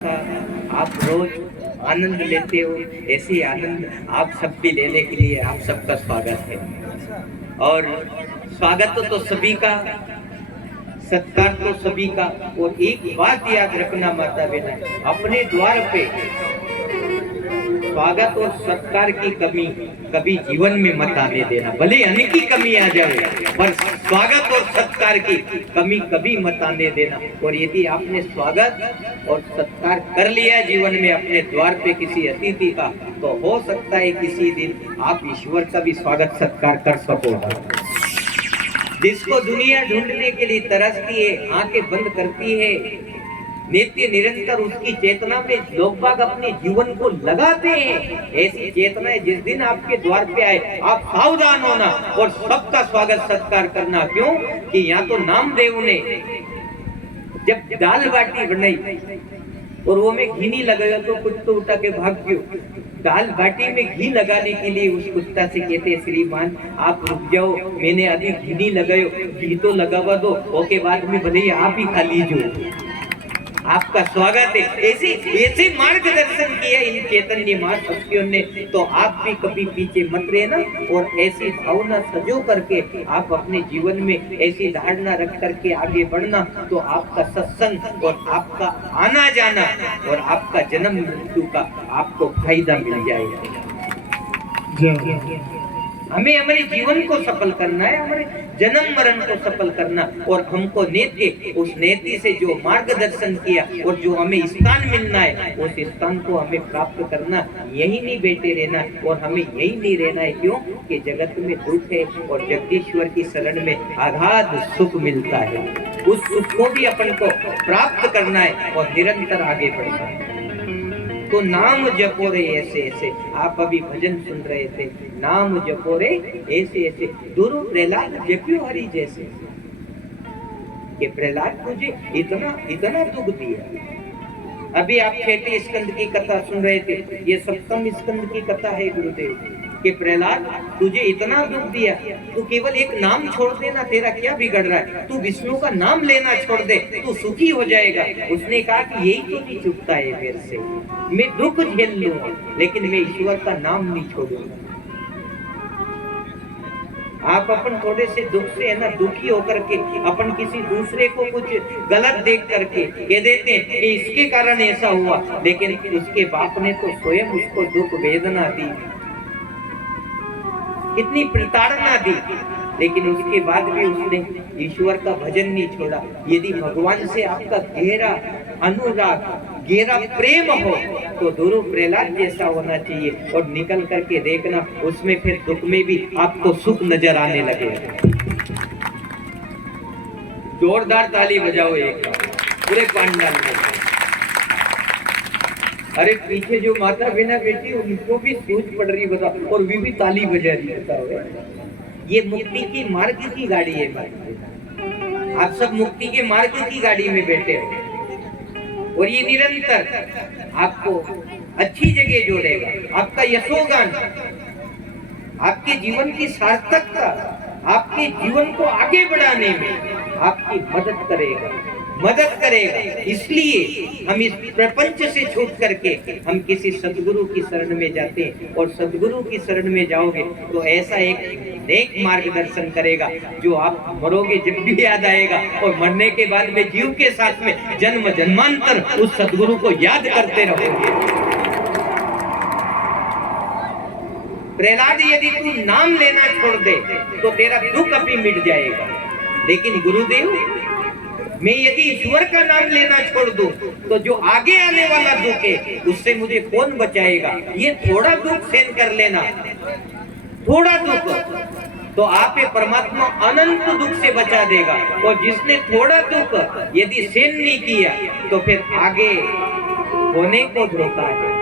आप रोज आनंद लेते हो, ऐसे ही आनंद आप सब भी लेने के लिए आप सबका स्वागत है। और स्वागत तो सभी का, सत्कार तो सभी का। और एक बात याद रखना माता बहना, अपने द्वार पे स्वागत और सत्कार की कमी कभी जीवन में मत आने देना। भले अनेकी कमी आ जाए, पर स्वागत और सत्कार की कमी कभी मत आने देना। और यदि आपने स्वागत और सत्कार कर लिया जीवन में अपने द्वार पे किसी अतिथि का, तो हो सकता है किसी दिन आप ईश्वर का भी स्वागत सत्कार कर सकोगे। जिसको दुनिया ढूंढने के लिए तरसती है, आंखें बंद करती है, नित्य निरंतर उसकी चेतना में लोग बाग अपने जीवन को लगाते हैं, ऐसी चेतना है जिस दिन आपके द्वार पे आए आप सावधान होना और सबका स्वागत सत्कार करना। क्यों कि यहाँ तो नामदेव ने जब दाल बाटी बनाई और वो में घी नहीं लगाया तो कुत्ता उठा के भाग गयो। दाल बाटी में घी लगाने के लिए उस कुत्ता से कहते हैं, श्रीमान आप रुक जाओ, मैंने अभी घी नहीं लगायो, घी तो लगावा दो, ओके बाद में भले ही आप ही खा लीजिए, आपका स्वागत है। ऐसे मार्गदर्शन किया इन चैतन्य महाशक्तियों ने, तो आप भी कभी पीछे मत रहना और ऐसी भावना सजो करके आप अपने जीवन में ऐसी धारणा रख करके आगे बढ़ना, तो आपका सत्संग और आपका आना जाना और आपका जन्म मृत्यु का आपको फायदा मिल जाएगा। हमें हमारे जीवन को सफल करना है, हमारे जन्म मरण को सफल करना, और हमको नेति, उस नेति से जो मार्गदर्शन किया और जो हमें स्थान मिलना है, उस स्थान को हमें प्राप्त करना। यही नहीं बैठे रहना और हमें यही नहीं रहना है। क्यों कि जगत में दुख है और जगदीश्वर की शरण में अगाध सुख मिलता है। उस सुख को भी अपन को प्राप्त करना है और निरंतर आगे बढ़ना है। तो नाम जपो रे ऐसे ऐसे, आप अभी भजन सुन रहे थे, नाम जपो रे ऐसे ऐसे, दुरु प्रहलाद जपियो हरि जैसे। कि प्रहलाद तुझे इतना इतना दुख दिया। अभी आप छठे स्कंद की कथा सुन रहे थे, ये सप्तम स्कंद की कथा है गुरुदेव कि प्रहलाद तुझे इतना दुख दिया, तू केवल एक नाम छोड़ देना, तेरा क्या बिगड़ रहा है, तू विष्णु का नाम लेना छोड़ दे, तू सुखी हो जाएगा। उसने कहा कि यही तो नहीं चुकता है मेरे से, मैं दुख झेल लूंगा लेकिन मैं ईश्वर का नाम नहीं छोड़ूंगा। आप अपन थोड़े से दुख से है ना दुखी होकर के अपन किसी दूसरे को कुछ गलत देख करके कह देते हैं कि इसके कारण ऐसा हुआ, लेकिन उसके बाप ने तो स्वयं उसको दुख वेदना दी, कितनी प्रताड़ना दी, लेकिन उसके बाद भी उसने ईश्वर का भजन नहीं छोड़ा। यदि भगवान से आपका गहरा अनुराग, गहरा प्रेम हो, तो गुरु प्रहलाद जैसा होना चाहिए और निकल करके देखना, उसमें फिर दुख में भी आपको सुख नजर आने लगे। जोरदार ताली बजाओ एक पूरे पांडाल में। अरे पीछे जो माता बिना बेटी उनको भी सूझ पड़ रही बता, और वे भी ताली बजा रही बताओ। ये मुक्ति की मार्ग की गाड़ी है भाई, आप सब मुक्ति के मार्ग की गाड़ी में बैठे हो और ये निरंतर आपको अच्छी जगह जोड़ेगा। आपका यशोगान, आपके जीवन की सार्थकता, आपके जीवन को आगे बढ़ाने में आपकी मदद करेगा। इसलिए हम इस प्रपंच से छूट करके हम किसी सदगुरु की शरण में जाते हैं, और सदगुरु की शरण में जाओगे तो ऐसा एक नेक मार्गदर्शन करेगा जो आप मरोगे जब भी याद आएगा, और मरने के बाद में जीव के साथ में जन्म जन्मांतर उस सदगुरु को याद करते रहोगे। प्रहलाद यदि तू नाम लेना छोड़ दे तो तेरा दुख अभी मिट जाएगा, लेकिन गुरुदेव मैं यदि ईश्वर का नाम लेना छोड़ दूं तो जो आगे आने वाला दुख है उससे मुझे कौन बचाएगा। ये थोड़ा दुख सहन कर लेना, थोड़ा दुख, तो आपे परमात्मा अनंत दुख से बचा देगा। और जिसने थोड़ा दुख यदि सहन नहीं किया तो फिर आगे होने को धोखा है,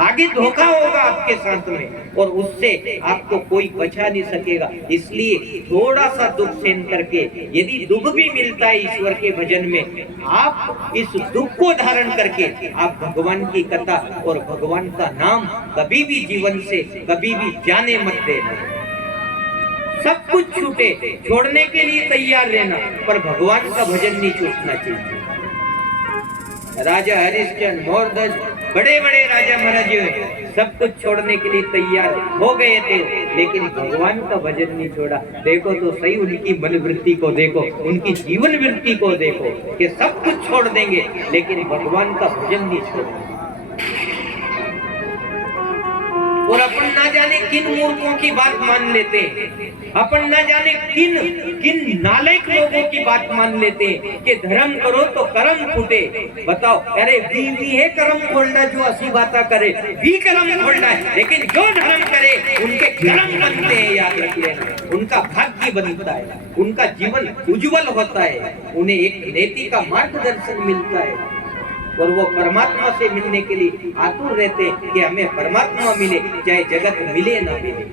आगे धोखा होगा आपके साथ में, और उससे आपको कोई बचा नहीं सकेगा। इसलिए थोड़ा सा दुख सहन करके, यदि दुख भी मिलता है ईश्वर के भजन में, आप इस दुख को धारण करके आप भगवान की कथा और भगवान का नाम कभी भी जीवन से कभी भी जाने मत देना। सब कुछ छूटे, छोड़ने के लिए तैयार रहना, पर भगवान का भजन नहीं छूटना चाहिए। राजा हरिश्चंद्र, मोरध्वज, बड़े बड़े राजा महाराज सब कुछ छोड़ने के लिए तैयार हो गए थे, लेकिन भगवान का भजन नहीं छोड़ा। देखो तो सही उनकी मनवृत्ति को देखो, उनकी जीवन वृत्ति को देखो कि सब कुछ छोड़ देंगे लेकिन भगवान का भजन नहीं छोड़ेंगे। और अपन ना जाने किन मूर्खों की बात मान लेते हैं, अपन ना जाने किन किन नालायक लोगों की बात मान लेते हैं कि धर्म करो तो कर्म फूटे। बताओ, अरे भी है कर्म खोलना, जो ऐसी बातें करे भी कर्म खोलना है, लेकिन जो धर्म करे उनके कर्म बनते हैं, याद रखिए, उनका भाग्य बनता है, उनका जीवन उज्जवल होता है, उन्हें एक नीति का मार्गदर्शन मिलता है और वो परमात्मा से मिलने के लिए आतुर रहते कि हमें परमात्मा मिले, चाहे जगत मिले ना मिले।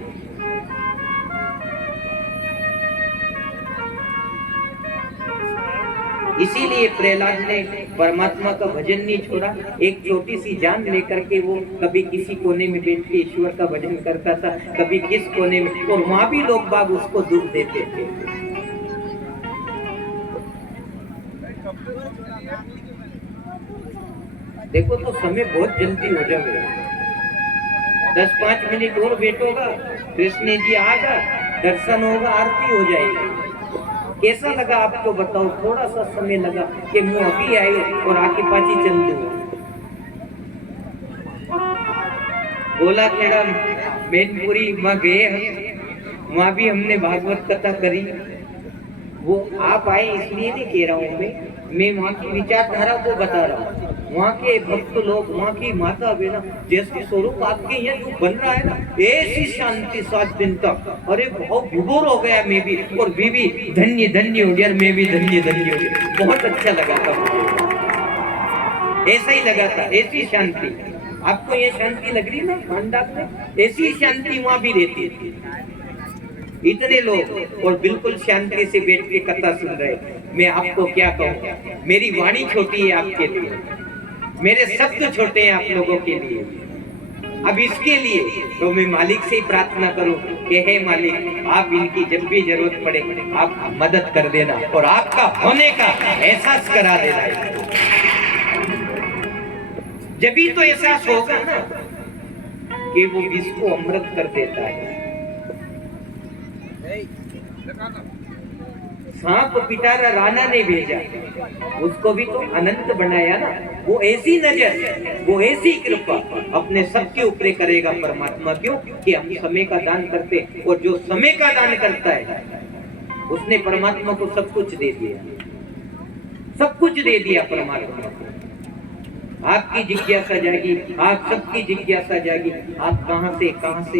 इसीलिए प्रहलाद ने परमात्मा का भजन नहीं छोड़ा। एक छोटी सी जान लेकर के वो कभी किसी कोने में बैठ के ईश्वर का भजन करता था, कभी किस कोने में, और वहां भी लोग बाग उसको दुख देते थे। देखो तो समय बहुत जल्दी हो जाएगा, 10-5 मिनट और बैठोगा, कृष्ण जी आगा, दर्शन होगा, आरती हो जाएगी। कैसा लगा आपको बताओ? थोड़ा सा समय लगा कि मैं अभी आई और आके पाची चल दूँ। बोला खेड़ा मैनपुरी वहाँ गए, वहाँ भी हमने भागवत कथा करी। वो आप आए इसलिए नहीं कह रहा हूँ मैं वहाँ की विचारधारा को बता रहा हूँ। वहाँ के भक्त लोग, वहाँ की माता बहना, जैसे स्वरूप आपके यहाँ जो बन रहा है ना, ऐसी शांति 7 दिन तक, अरे बहुत विभोर हो गया मैं भी, और बीवी धन्य धन्य हो गया, मैं भी धन्य धन्य हो गया। बहुत अच्छा लगा था मुझे, ऐसा ही लगा था, ऐसी शांति। आपको ये शांति लग रही ना खानदान में? ऐसी शांति वहाँ भी रहती थी। इतने लोग और बिल्कुल शांति से बैठ के कथा सुन रहे। मैं आपको क्या कहूँ, मेरी वाणी छोटी है आपके लिए, मेरे शब्द छोटे हैं आप लोगों के लिए। अब इसके लिए तो मैं मालिक से ही प्रार्थना करूं कि हे मालिक, आप इनकी जब भी जरूरत पड़े आप मदद कर देना और आपका होने का एहसास करा देना। जब भी तो एहसास होगा ना कि वो विष को अमृत कर देता है। सांप पिटारा राणा ने भेजा, उसको भी तो अनंत बनाया ना। वो ऐसी नजर, वो ऐसी कृपा अपने सबके ऊपर करेगा परमात्मा। क्यों? कि हम समय का दान करते, और जो समय का दान करता है उसने परमात्मा को सब कुछ दे दिया, सब कुछ दे दिया परमात्मा को। आपकी जिज्ञासा जागी, आप सबकी जिज्ञासा जागी, आप कहां से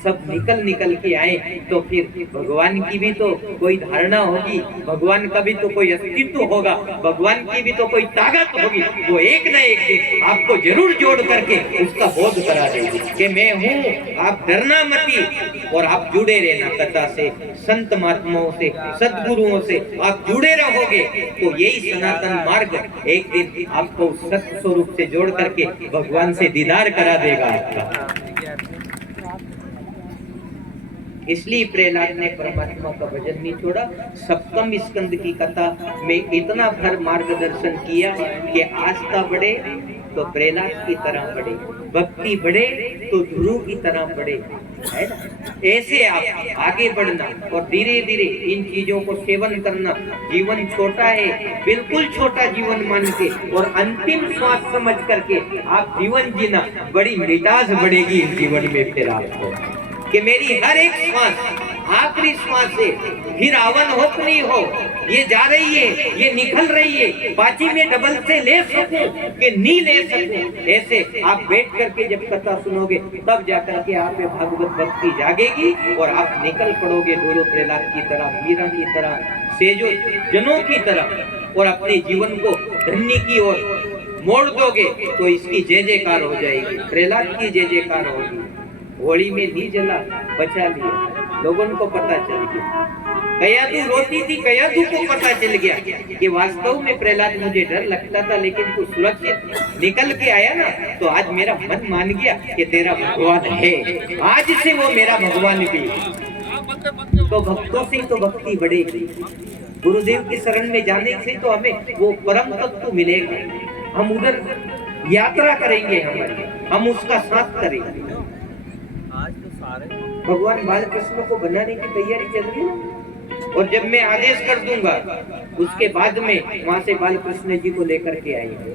सब निकल के आए, तो फिर भगवान की भी तो कोई धारणा होगी, भगवान का भी तो कोई अस्तित्व होगा, भगवान की भी तो कोई ताकत होगी। वो एक न एक दिन आपको जरूर जोड़ करके उसका बोध करा देगी कि मैं हूँ, आप डरना मती, और आप जुड़े रहना कथा से, संत महात्माओं से, सद्गुरुओं से आप जुड़े रहोगे तो यही सनातन मार्ग एक दिन आपको सत्य स्वरूप से जोड़ करके भगवान से दीदार करा देगा आपका। इसलिए प्रहलाद ने परमात्मा का भजन नहीं छोड़ा। 7वें स्कंद की कथा में इतना भर मार्गदर्शन किया कि आस्था बढ़े तो प्रहलाद की तरह बढ़े, भक्ति बढ़े तो ध्रुव की तरह बढ़े, है ना? ऐसे आप आगे बढ़ना और धीरे धीरे इन चीजों को सेवन करना। जीवन छोटा है, बिल्कुल छोटा जीवन मान के और अंतिम श्वास समझ करके आप जीवन जीना, बड़ी मिठास बढ़ेगी इस जीवन में। फिर आपको कि मेरी हर एक श्वास आखिरी श्वास है, फिर आवन हो कि नहीं हो, ये जा रही है, ये निकल रही है, पाची में डबल से ले सकूं कि नहीं ले सकूं। ऐसे आप बैठ करके जब कथा सुनोगे तब जाकर के आप में भागवत भक्ति जागेगी और आप निकल पड़ोगे गुरु प्रहलाद की तरह, मीरा की तरह, सेजो जनों की तरह, और अपने जीवन को धन्य की ओर मोड़ दोगे तो इसकी जय जयकार हो जाएगी, प्रहलाद की जय जयकार होगी। होली में नहीं जला, बचा लिया, लोगों को पता चल गया। कयादू रोती थी, कयादू को पता चल गया कि वास्तव में प्रहलाद मुझे डर लगता था, लेकिन तू सुरक्षित निकल के आया ना, तो आज मेरा मन मान गया कि तेरा भगवान है, आज से वो मेरा भगवान भी। तो भक्तों से तो भक्ति बढ़ेगी, गुरुदेव की शरण में जाने से तो हमें वो परम तत्व मिलेगा। हम उधर यात्रा करेंगे, हमारी हम उसका साथ करेंगे। आज तो सारे भगवान बालकृष्ण को बनाने की तैयारी चल रही है, और जब मैं आदेश कर दूंगा उसके बाद में वहां से बालकृष्ण जी को लेकर के आएंगे।